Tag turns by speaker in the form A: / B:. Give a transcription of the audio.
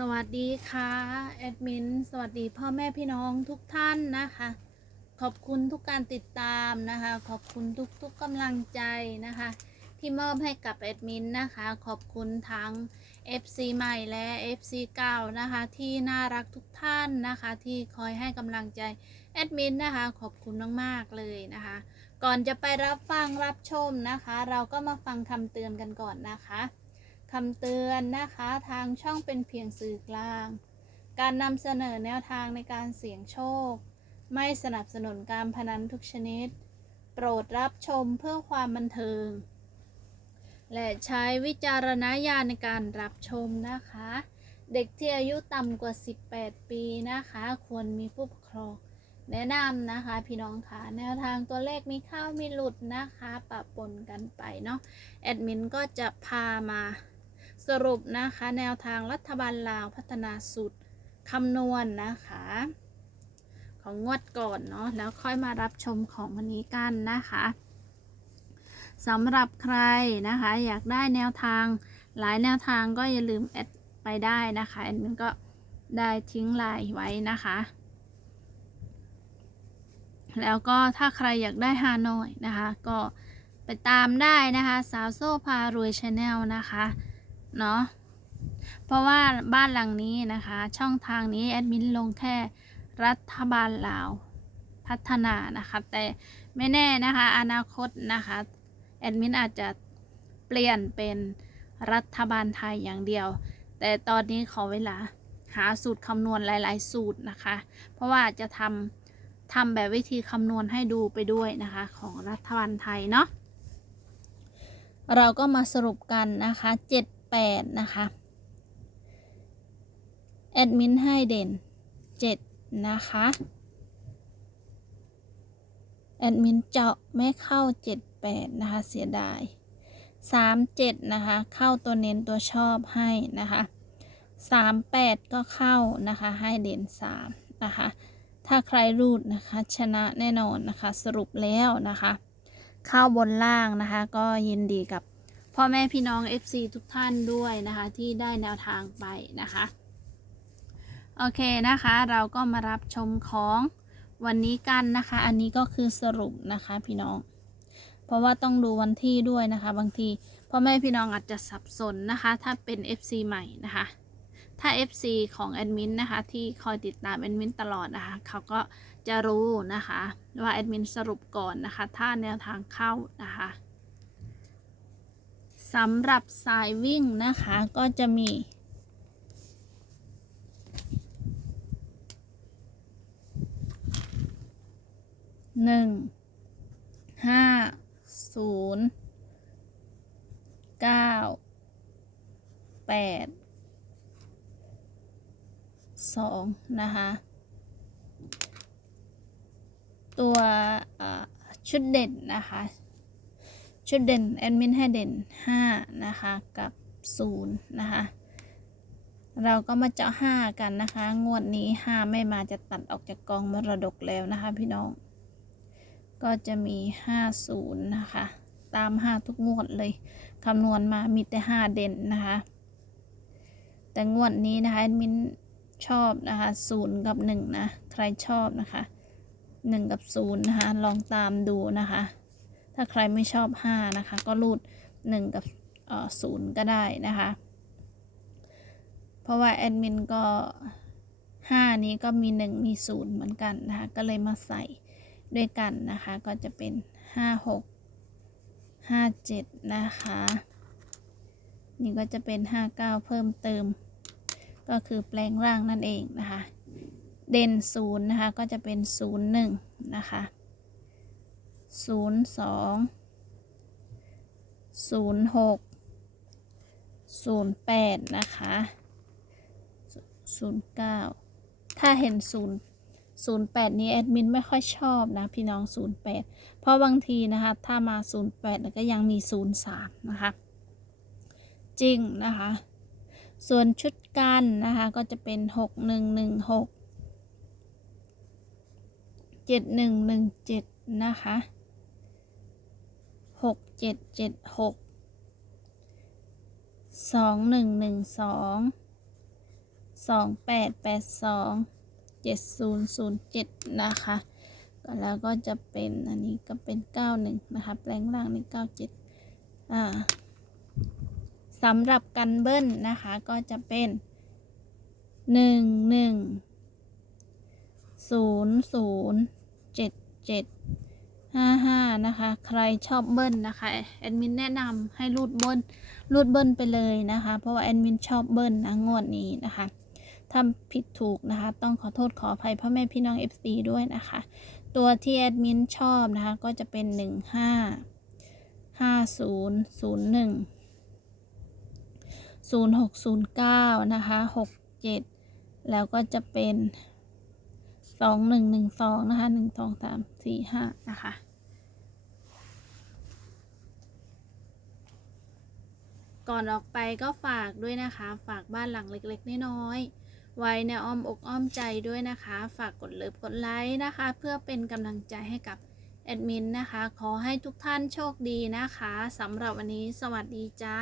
A: สวัสดีค่ะแอดมินสวัสดีพ่อแม่พี่น้องทุกท่านนะคะ ขอบคุณทุกการติดตามนะคะ ขอบคุณทุกๆกำลังใจนะคะ ที่มอบให้กับแอดมินนะคะ ขอบคุณทั้ง FC ใหม่และ FC เก่านะคะ ที่น่ารักทุกท่านนะคะ ที่คอยให้กำลังใจแอดมินนะคะ ขอบคุณมากๆเลยนะคะ ก่อนจะไปรับฟังรับชมนะคะ เราก็มาฟังคำเตือนกันก่อนนะคะ คำเตือนนะคะทางช่องเป็นเพียงสื่อกลาง การนำเสนอแนวทางในการเสี่ยงโชค ไม่สนับสนุนการพนันทุกชนิด โปรดรับชมเพื่อความบันเทิง และใช้วิจารณญาณในการรับชมนะคะ เด็กที่อายุต่ำกว่า 18 ปีนะคะ ควรมีผู้ปกครองแนะนำนะคะพี่น้องคะแนวทางตัวเลขมีเข้ามีหลุดนะคะ ปะปนกันไปเนาะแอดมินก็จะพามา สรุปนะคะแนวทางรัฐบาลลาวพัฒนาสูตรคำนวณนะคะ ของงวดก่อนเนาะแล้วค่อยมารับชมของวันนี้กันนะคะสำหรับใครนะคะอยากได้แนวทางหลายแนวทางก็อย่าลืมแอดไปได้นะคะแอดมินก็ได้ทิ้งไลน์ไว้นะคะ แล้วก็ถ้าใครอยากได้ฮานอยนะคะ ก็ไปตามได้นะคะ สาวโซ่พารวยชาแนลนะคะ เนาะเพราะว่าบ้านหลังนี้นะคะ ช่องทางนี้แอดมินลงแค่รัฐบาลลาวพัฒนานะคะ แต่ไม่แน่นะคะ อนาคตนะคะแอดมินอาจจะเปลี่ยนเป็นรัฐบาลไทยอย่างเดียว แต่ตอนนี้ขอเวลาหาสูตรคำนวณหลาย ๆ สูตรนะคะ เพราะว่าจะทำทำแบบวิธีคำนวณให้ดูไปด้วยนะคะ ของรัฐบาลไทยเนาะเราก็มาสรุปกันนะคะ 8 นะคะ แอดมินให้เด่น 7 นะคะ แอดมินเจาะไม่เข้า 78 นะคะ เสียดาย 37 นะคะ เข้าตัวเน้นตัวชอบให้นะคะ 38 ก็เข้านะคะ ให้เด่น 3 นะคะ ถ้าใครรูดนะคะ ชนะแน่นอนนะคะ สรุปแล้วนะคะ เข้าบนล่างนะคะ ก็ยินดีกับ พ่อแม่พี่น้อง FC ทุกท่านด้วยนะคะ ที่ได้แนวทางไปนะคะ โอเคนะคะ เราก็มารับชมของวันนี้กันนะคะ อันนี้ก็คือสรุปนะคะพี่น้อง เพราะว่าต้องดูวันที่ด้วยนะคะ บางทีพ่อแม่พี่น้องอาจจะสับสนนะคะ ถ้าเป็น FC ใหม่นะคะ ถ้า FC ของแอดมินนะคะ ที่คอยติดตามแอดมินตลอดนะคะ เขาก็จะรู้นะคะ ว่าแอดมินสรุปก่อนนะคะ ถ้าแนวทางเข้านะคะ สำหรับสายวิ่งนะคะก็จะมี หนึ่ง ห้า ศูนย์เก้า แปด สองนะคะ ตัวชุดเด่นนะคะ ชุดเด่นแอดมินให้เด่น 5 นะคะ กับ 0 นะคะ เราก็มาเจาะ 5 กันนะคะ งวดนี้ 5 ไม่มาจะตัดออกจากกองมรดกแล้วนะคะพี่น้อง ก็จะมี 50 นะคะ ตาม 5 ทุกงวดเลย คำนวณมามีแต่ 5 เด่นนะคะ แต่งวดนี้นะคะแอดมินชอบนะคะ0กับ 1 นะ ใครชอบนะคะ 1 กับ 0 นะคะ ลองตามดูนะคะ ถ้าใครไม่ชอบ 5 นะคะ ก็รูด 1 กับศูนย์ก็ได้นะคะ เพราะว่าแอดมินก็ 5 นี้ก็มี 1 มี 0 เหมือนกันนะคะ ก็เลยมาใส่ด้วยกันนะคะ ก็จะเป็น 5 6 5 7 นะคะ นี่ก็จะเป็น 5 9 เพิ่มเติม ก็คือแปลงร่างนั่นเองนะคะ เด่น0นะคะ ก็จะเป็น 0 1 นะคะ ศูนย์สองศูนย์หกศูนย์แปดนะคะศูนย์เก้าถ้าเห็นศูนย์ศูนย์แปดนี้แอดมินไม่ค่อยชอบนะพี่น้องศูนย์แปดเพราะบางทีนะคะ ถ้ามาศูนย์แปดแล้วก็ยังมีศูนย์สามนะคะ จริงนะคะ ส่วนชุดกันนะคะก็จะเป็นหกหนึ่งหนึ่งหกเจ็ดหนึ่งหนึ่งเจ็ดนะคะ หกเจ็ดเจ็ดหกสองหนึ่งหนึ่งสองสองแปดแปดสองเจ็ดศูนย์ศูนย์เจ็ดนะคะแล้วก็จะเป็นอันนี้ก็เป็นเก้าหนึ่งนะคะ แปลงล่างนี่เก้าเจ็ดอ่าสำหรับกันเบิ้ลนะคะก็จะเป็นหนึ่งหนึ่งศูนย์ศูนย์เจ็ดเจ็ด ห้านะคะ ใครชอบเบิ้ลนะคะแอดมินแนะนำให้รูดเบิ้ลรูดเบิ้ลไปเลยนะคะ เพราะว่าแอดมินชอบเบิ้ลนะงวดนี้นะคะทำผิดถูกนะคะ ต้องขอโทษขออภัยพ่อแม่พี่น้อง FC ด้วยนะคะ ตัวที่แอดมินชอบนะคะ ก็จะเป็นหนึ่งห้าห้าศูนะคะหกเจ็ดแล้วก็จะเป็น สองหนึ่งหนึ่งสองนะคะหนึ่งสองสามสี่ห้านะคะ ก่อนออกไปก็ฝากด้วยนะคะ ฝากบ้านหลังเล็กๆน้อยๆไว้ในอ้อมอกอ้อมใจด้วยนะคะ ฝากกดเลิฟกดไลค์นะคะ เพื่อเป็นกำลังใจให้กับแอดมินนะคะ ขอให้ทุกท่านโชคดีนะคะสำหรับวันนี้สวัสดีจ้า